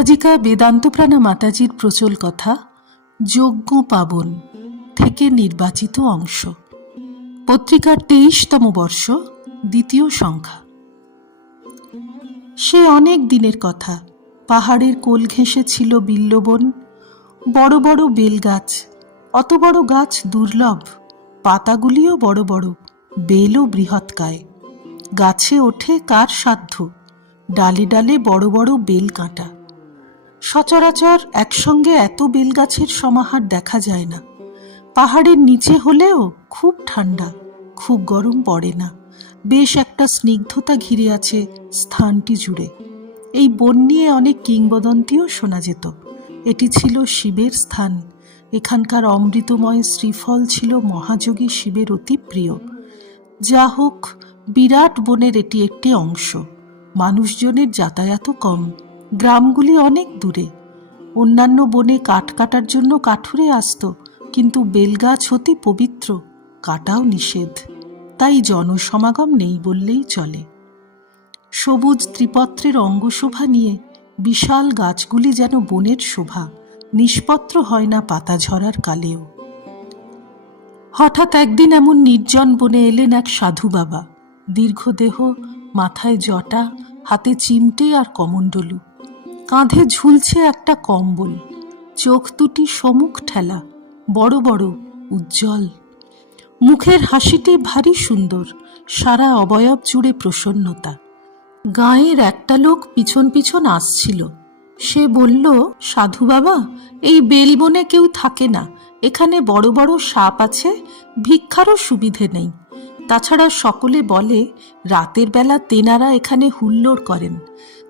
পরিব্রাজিকা বেদান্তপ্রাণা মাতাজির প্রচল কথা, যজ্ঞ পাবন থেকে নির্বাচিত অংশ। পত্রিকার তেইশতম বর্ষ, দ্বিতীয় সংখ্যা। সে অনেক দিনের কথা। পাহাড়ের কোল ঘেঁষে ছিল বিল্লবন, বড় বড় বেলগাছ, অত বড় গাছ দুর্লভ, পাতাগুলিও বড় বড় বেলও বৃহৎকায়। গাছে ওঠে কার সাধ্য? ডালে ডালে বড় বড় বেল কাঁটা। সচরাচর একসঙ্গে এত বেলগাছের সমাহার দেখা যায় না। পাহাড়ের নিচে হলেও খুব ঠান্ডা, খুব গরম পড়ে না। বেশ একটা স্নিগ্ধতা ঘিরে আছে স্থানটি জুড়ে। এই বন নিয়ে অনেক কিংবদন্তিও শোনা যেত। এটি ছিল শিবের স্থান। এখানকার অমৃতময় শ্রীফল ছিল মহাযোগী শিবের অতি প্রিয়। যা হোক, বিরাট বনের এটি একটি অংশ। মানুষজনের যাতায়াতও কম। গ্রামগুলি অনেক দূরে। অন্যান্য বনে কাঠ কাটার জন্য কাঠুরে আসতো, কিন্তু বেলগাছ অতি পবিত্র, কাটাও নিষেধ। তাই জনসমাগম নেই বললেই চলে। সবুজ ত্রিপত্রের অঙ্গশোভা নিয়ে বিশাল গাছগুলি যেন বনের শোভা, নিষ্পত্র হয় না পাতা ঝরার কালেও। হঠাৎ একদিন এমন নির্জন বনে এলেন এক সাধু বাবা। দীর্ঘদেহ, মাথায় জটা, হাতে চিমটে আর কমণ্ডলু। কাঁধে ঝুলছে একটা কম্বল। চোখ দুটি সমুখ ঠেলা, বড় বড়, উজ্জ্বল। মুখের হাসিটি ভারী সুন্দর, সারা অবয়ব জুড়ে প্রসন্নতা। গাঁয়ের একটা লোক পিছন পিছন আসছিল। সে বলল, সাধু বাবা, এই বেলবনে কেউ থাকে না। এখানে বড় বড় সাপ আছে, ভিক্ষারও সুবিধে নেই। তাছাড়া সকলে বলে, রাতের বেলা তেনারা এখানে হুল্লোড় করেন।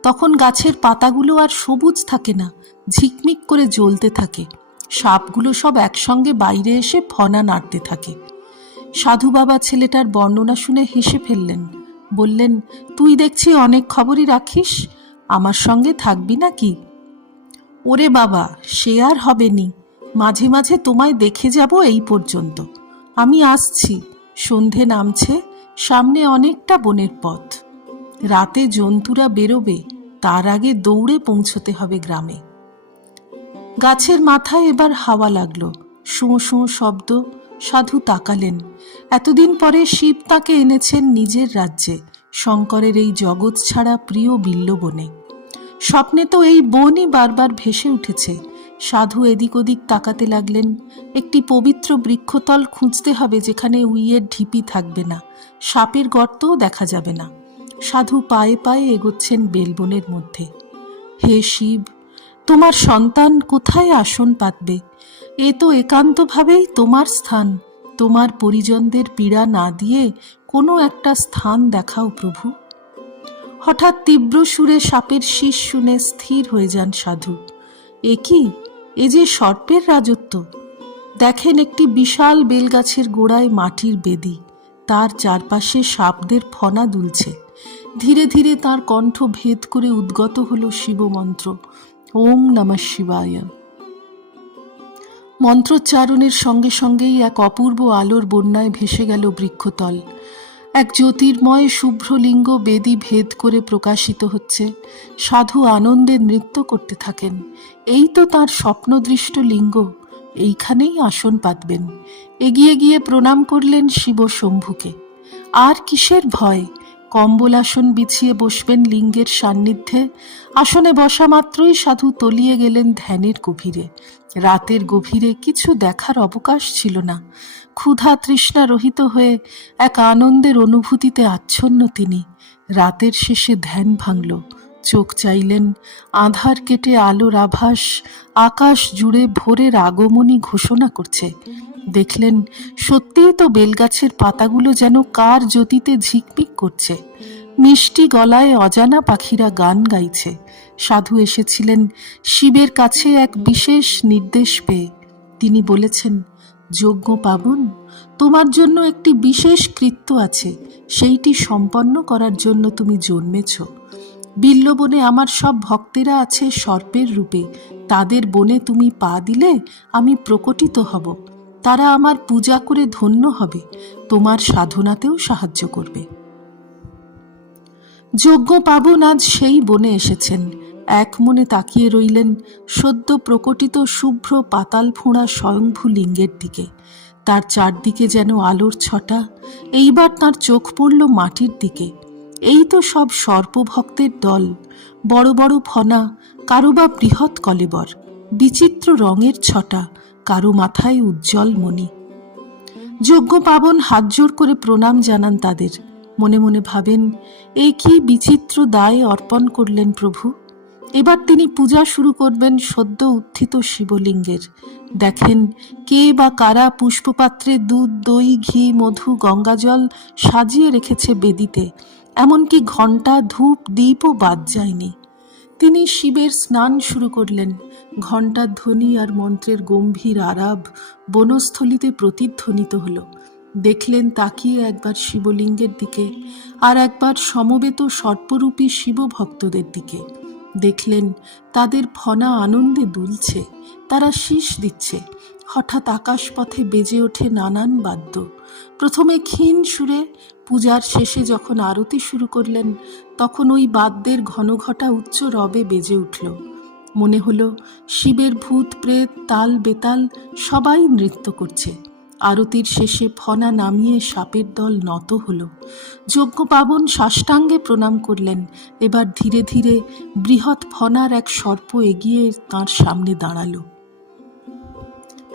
তখন গাছের পাতাগুলো আর সবুজ থাকে না, ঝিকমিক করে জ্বলতে থাকে। সাপগুলো সব একসঙ্গে বাইরে এসে ফনা নাড়তে থাকে। সাধু বাবা ছেলেটার বর্ণনা শুনে হেসে ফেললেন, বললেন, তুই দেখছি অনেক খবরই রাখিস, আমার সঙ্গে থাকবি নাকি? ওরে বাবা, সে আর হবে নি, মাঝে মাঝে তোমায় দেখে যাব এই পর্যন্ত। আমি আসছি। সন্ধে নামছে, সামনে অনেকটা বনের পথ। রাতে জন্তুরা বেরোবে, তার আগে দৌড়ে পৌঁছতে হবে গ্রামে। গাছের মাথায় এবার হাওয়া লাগল। শোঁ শোঁ শব্দ, সাধু তাকালেন। এতদিন পরে শিব তাকে এনেছেন নিজের রাজ্যে, শঙ্করের এই জগৎ ছাড়া প্রিয় বিল্লবনে। স্বপ্নে তো এই বনই বারবার ভেসে উঠেছে। সাধু এদিক ওদিক তাকাতে লাগলেন। একটি পবিত্র বৃক্ষতল খুঁজতে হবে যেখানে উইয়ের ঢিপি থাকবে না। সাপের গর্তও দেখা যাবে না। সাধু পায়ে পায়ে এগোচ্ছেন বেলবনের মধ্যে। হে শিব, তোমার সন্তান কোথায় আসন পাতবে? এ তো একান্তভাবেই তোমার স্থান। তোমার পরিজনদের পীড়া না দিয়ে কোনো একটা স্থান দেখাও প্রভু। হঠাৎ তীব্র সুরে সাপের শীষ শুনে স্থির হয়ে যান সাধু। এ কি? এ যে সর্পের রাজত্ব। দেখেন একটি বিশাল বেলগাছের গোড়ায় মাটির বেদি। তার চারপাশে সাপদের ফনা দুলছে। ধীরে ধীরে তার কণ্ঠ ভেদ করে উদ্গত হল শিবমন্ত্র। ওম নমঃ শিবায়। মন্ত্রোচ্চারণের সঙ্গে সঙ্গেই এক অপূর্ব আলোর বন্যায় ভেসে গেল বৃক্ষতল। এক জ্যোতির্ময় শুভ্রলিঙ্গ বেদী ভেদ করে প্রকাশিত হচ্ছে। সাধু আনন্দে নৃত্য করতে থাকেন। এই তো তার স্বপ্নদৃষ্ট লিঙ্গ। এইখানেই আসন পাতবেন। এগিয়ে গিয়ে প্রণাম করলেন শিব শম্ভুকে আর কিসের ভয়? কম্বল আসন বিছিয়ে বসবেন লিঙ্গের সান্নিধ্যে। আসনে বসা মাত্রই সাধু তলিয়ে গেলেন ধ্যানের গভীরে। রাতের গভীরে কিছু দেখার অবকাশ ছিল না। ক্ষুধা তৃষ্ণা রহিত হয়ে এক আনন্দের অনুভূতিতে আচ্ছন্ন তিনি। রাতের শেষে ধ্যান ভাঙল। চোখ চাইলেন, আধার কেটে আলোর আভাস, আকাশ জুড়ে ভোরের আগমনী ঘোষণা করছে। দেখলেন, সত্যিই তো বেলগাছের পাতাগুলো যেন কার জ্যোতিতে ঝিকমিক করছে। মিষ্টি গলায় অজানা পাখিরা গান গাইছে। সাধু এসেছিলেন শিবের কাছে এক বিশেষ নির্দেশ পেয়ে। তিনি বলেছেন, যজ্ঞ পাবন, তোমার জন্য একটি বিশেষ কৃত্য আছে। সেইটি সম্পন্ন করার জন্য তুমি জন্মেছ। বিল্লবনে আমার সব ভক্তেরা আছে সর্পের রূপে। তাদের বনে তুমি পা দিলে আমি প্রকটিত হব। তারা আমার পূজা করে ধন্য হবে। তোমার সাধনাতেও সাহায্য করবে। যজ্ঞ পাবন আজ সেই বনে এসেছেন। এক মনে তাকিয়ে রইলেন সদ্য প্রকটিত শুভ্র পাতাল ফোঁড়া স্বয়ংভূ লিঙ্গের দিকে। তার চারদিকে যেন আলোর ছটা। এইবার তার চোখ পড়ল মাটির দিকে। এই তো সব সর্পভক্তের দল। বড় বড় ফনা, কারও বা বৃহৎ কলেবর, বিচিত্র রঙের ছটা, কারও মাথায় উজ্জ্বল মণি। যোগ্য পাবন হাত জোড় করে প্রণাম জানান তাদের। মনে মনে ভাবেন, এ কি বিচিত্র দায় অর্পণ করলেন প্রভু। এবার তিনি পূজা শুরু করবেন সদ্য উত্থিত শিবলিঙ্গের। দেখেন, কে বা কারা পুষ্পপাত্রে দুধ, দই, ঘি, মধু, গঙ্গাজল সাজিয়ে রেখেছে বেদিতে। এমনকি ঘণ্টা, ধূপ দ্বীপও বাদ যায়নি। তিনি শিবের স্নান শুরু করলেন। ঘণ্টার ধ্বনি আর মন্ত্রের গম্ভীর আরাব বনস্থলিতে প্রতিধ্বনিত হলো। দেখলেন তাকিয়ে একবার শিবলিঙ্গের দিকে আর একবার সমবেত সর্পরূপী শিব ভক্তদের দিকে। দেখলেন তাদের ফনা আনন্দে দুলছে, তারা শীষ দিচ্ছে হঠাৎ আকাশপথে বেজে ওঠে নানান বাদ্য। প্রথমে ক্ষীণ সুরে পূজার শেষে যখন আরতি শুরু করলেন, তখন ওই বাদ্যের ঘনঘটা উচ্চ রবে বেজে উঠল। মনে হলো, শিবের ভূত, প্রেত, তাল, বেতাল সবাই নৃত্য করছে। আরতির শেষে ফনা নামিয়ে সাপের দল নত হল। যজ্ঞ পাবন সাষ্টাঙ্গে প্রণাম করলেন। এবার ধীরে ধীরে বৃহৎ ফনার এক সর্প এগিয়ে তার সামনে দাঁড়াল।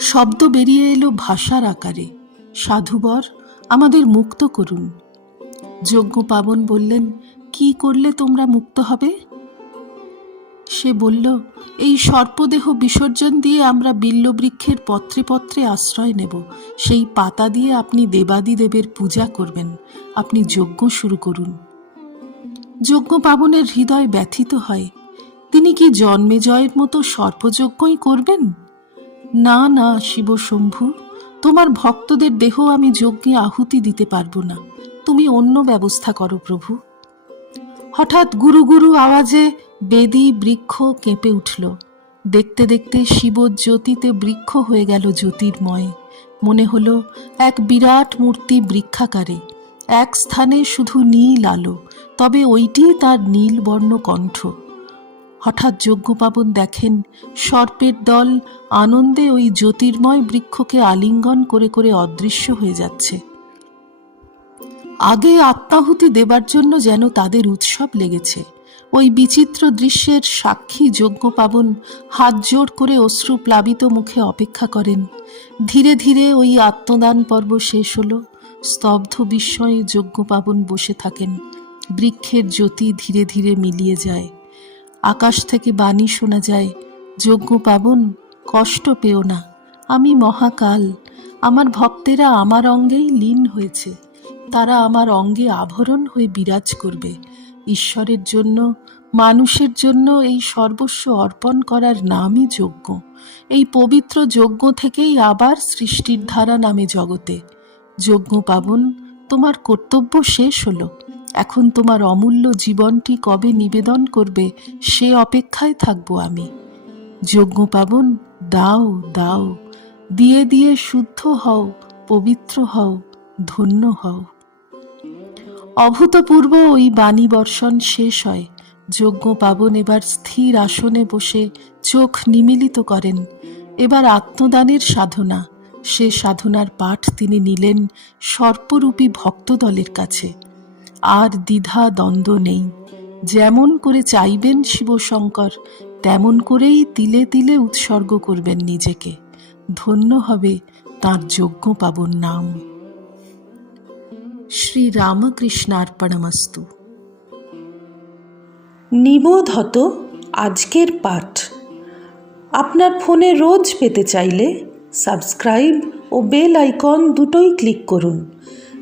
শব্দ বেরিয়ে এলো ভাষার আকারে। সাধুবর, আমাদের মুক্ত করুন। যজ্ঞ পাবন বললেন, কি করলে তোমরা মুক্ত হবে? সে বলল, এই সর্পদেহ বিসর্জন দিয়ে আমরা বিল্লবৃক্ষের পত্রে পত্রে আশ্রয় নেব। সেই পাতা দিয়ে আপনি দেবাদিদেবের পূজা করবেন। আপনি যজ্ঞ শুরু করুন। যজ্ঞ পাবনের হৃদয় ব্যথিত হয়। তিনি কি জন্মে জয়ের মতো সর্পযজ্ঞই করবেন? না না শিবশম্ভু তোমার ভক্তদের দেহ আমি যজ্ঞে আহুতি দিতে পারব না। তুমি অন্য ব্যবস্থা করো প্রভু। হঠাৎ গুরু গুরু আওয়াজে বেদি বৃক্ষ কেঁপে উঠল। দেখতে দেখতে শিব জ্যোতিতে বৃক্ষ হয়ে গেল জ্যোতির্ময়। মনে হলো, এক বিরাট মূর্তি বৃক্ষাকারে। এক স্থানে শুধু নীল আলো, তবে ওইটিই তার নীলবর্ণ কণ্ঠ। হঠাৎ যজ্ঞপাবন দেখেন সর্পের দল আনন্দে ওই জ্যোতির্ময় বৃক্ষকে আলিঙ্গন করে করে অদৃশ্য হয়ে যাচ্ছে। আগে আত্মাহুতি দেবার জন্য যেন তাদের উৎসব লেগেছে। ওই বিচিত্র দৃশ্যের সাক্ষী যজ্ঞ পাবন হাত জোড় করে অশ্রু প্লাবিত মুখে অপেক্ষা করেন। ধীরে ধীরে ওই আত্মদান পর্ব শেষ হলো। স্তব্ধ বিস্ময়ে যজ্ঞ পাবন বসে থাকেন। বৃক্ষের জ্যোতি ধীরে ধীরে মিলিয়ে যায়। আকাশ থেকে বাণী শোনা যায়, যজ্ঞ পাবন, কষ্ট পেও না, আমি মহাকাল। আমার ভক্তেরা আমার অঙ্গেই লীন হয়েছে, তারা আমার অঙ্গে আভরণ হয়ে বিরাজ করবে। ঈশ্বরের জন্য, মানুষের জন্য এই সর্বস্ব অর্পণ করার নামই যজ্ঞ। এই পবিত্র যজ্ঞ থেকেই আবার সৃষ্টির ধারা নামে জগতে। যজ্ঞ পাবন, তোমার কর্তব্য শেষ হলো। এখন তোমার অমূল্য জীবনটি কবে নিবেদন করবে সে অপেক্ষায় থাকব আমি। যজ্ঞ পাবন, দাও দাও। দিয়ে দিয়ে শুদ্ধ হও, পবিত্র হও, ধন্য হও। অভূতপূর্ব ওই বাণী বর্ষণ শেষ হয়। যজ্ঞ পাবন এবার স্থির আসনে বসে চোখ নিমিলিত করেন। এবার আত্মদানের সাধনা। সে সাধনার পাঠ তিনি নিলেন সর্পরূপী ভক্তদলের কাছে। আর দ্বিধা দ্বন্দ্ব নেই। যেমন করে চাইবেন শিবশঙ্কর, তেমন করেই তিলে তিলে উৎসর্গ করবেন নিজেকে। ধন্য হবে তার যজ্ঞ পাবন নাম। শ্রী রামকৃষ্ণার্পণমস্তু নিবোধ হতো আজকের পাঠ। আপনার ফোনে রোজ পেতে চাইলে সাবস্ক্রাইব ও বেল আইকন দুটোই ক্লিক করুন।